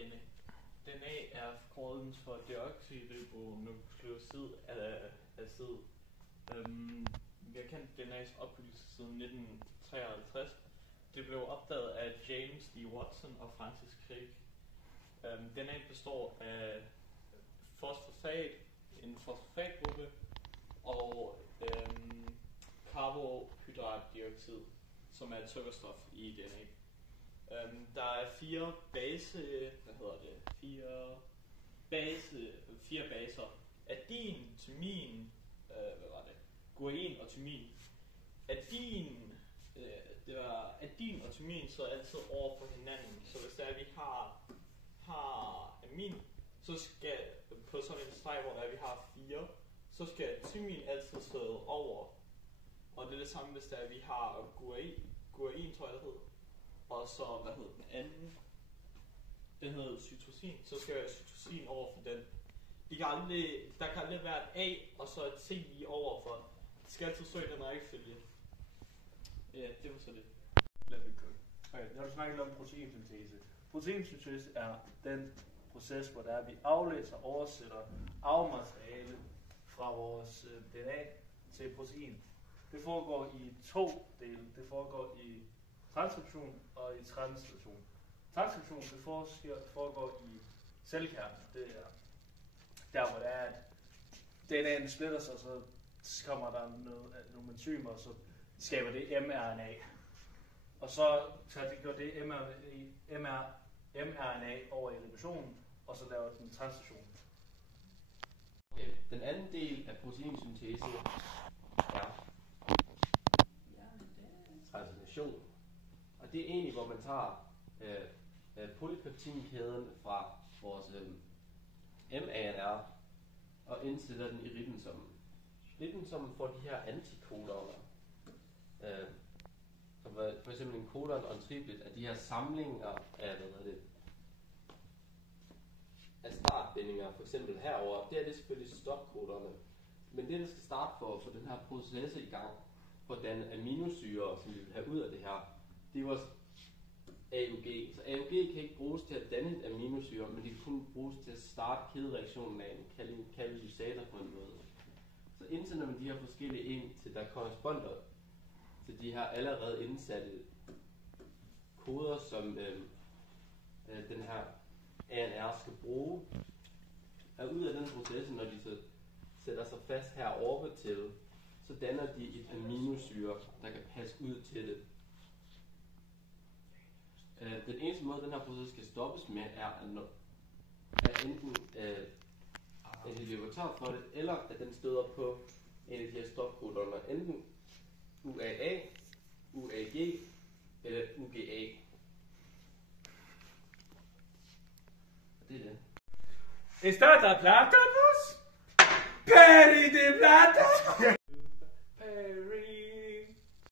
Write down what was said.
DNA. DNA er forkortelsen for deoxyribonukleosid acid. Vi har kendt DNA's oplysning siden 1953. Det blev opdaget af James D. Watson og Francis Crick. DNA består af fosfat, en fosfatgruppe, og karbohydratdioxid, som er et sukkerstof i DNA. Der er fire baser. Adin, tymin, guanin og tymin. Adin og tymin så altid over for hinanden. Så hvis der vi har amin, så skal på sådan en streg, hvor vi har 4, så skal tymin altid sidde over. Og det er det samme, hvis der vi har guanin, tror jeg det hedder. Og så, den anden? Den hedder cytosin. Så skal cytosin over for den. Der kan aldrig være et A, og så et C lige overfor. Det skal altid stå i den rækkefølge. Ja, det var så det. Lad mig køre. Okay, når du snakker om proteinsyntese. Proteinsyntese er den proces, hvor der vi aflæser og oversætter arvemateriale fra vores DNA til protein. Det foregår i 2 dele. Det foregår i transkription og i translation. Transkription det foregår i cellekernen. Det er der, hvor det er, at DNA'en splitter sig, så kommer der nogle enzymer, så skaber det mRNA. Og så går det mRNA over i ribosomen, og så laver den translation. Okay, den anden del af proteinsyntese er translation. Og det er egentlig, hvor man tager polypeptinkæden fra vores mRNA og indsætter den i ribosommen. Ribosommen får de her antikodoner. For eksempel en kodon og en triplet af de her samlinger af startbindinger, for eksempel herover. Det er det selvfølgelig stopkoderne. Men det, der skal starte for at få den her proces i gang, hvordan aminosyrer, som vi vil have ud af det her, det er vores AUG. Så AUG kan ikke bruges til at danne et aminosyre, men det kan kun bruges til at starte kædereaktionen af en katalysator på en måde. Så indsender man de her forskellige ind til der korresponder til de her allerede indsatte koder, som den her ANR skal bruge. Og ud af den proces, når de så sætter sig fast heroppe til, så danner de et aminosyre, der kan passe ud til det. Den eneste måde, den her proces skal stoppes med, er at enten at de løber tør for det, eller at den støder på en af de her stopkodoner, enten UAA, UAG eller UGA. Det er det. Está da platypus? Peri de plata?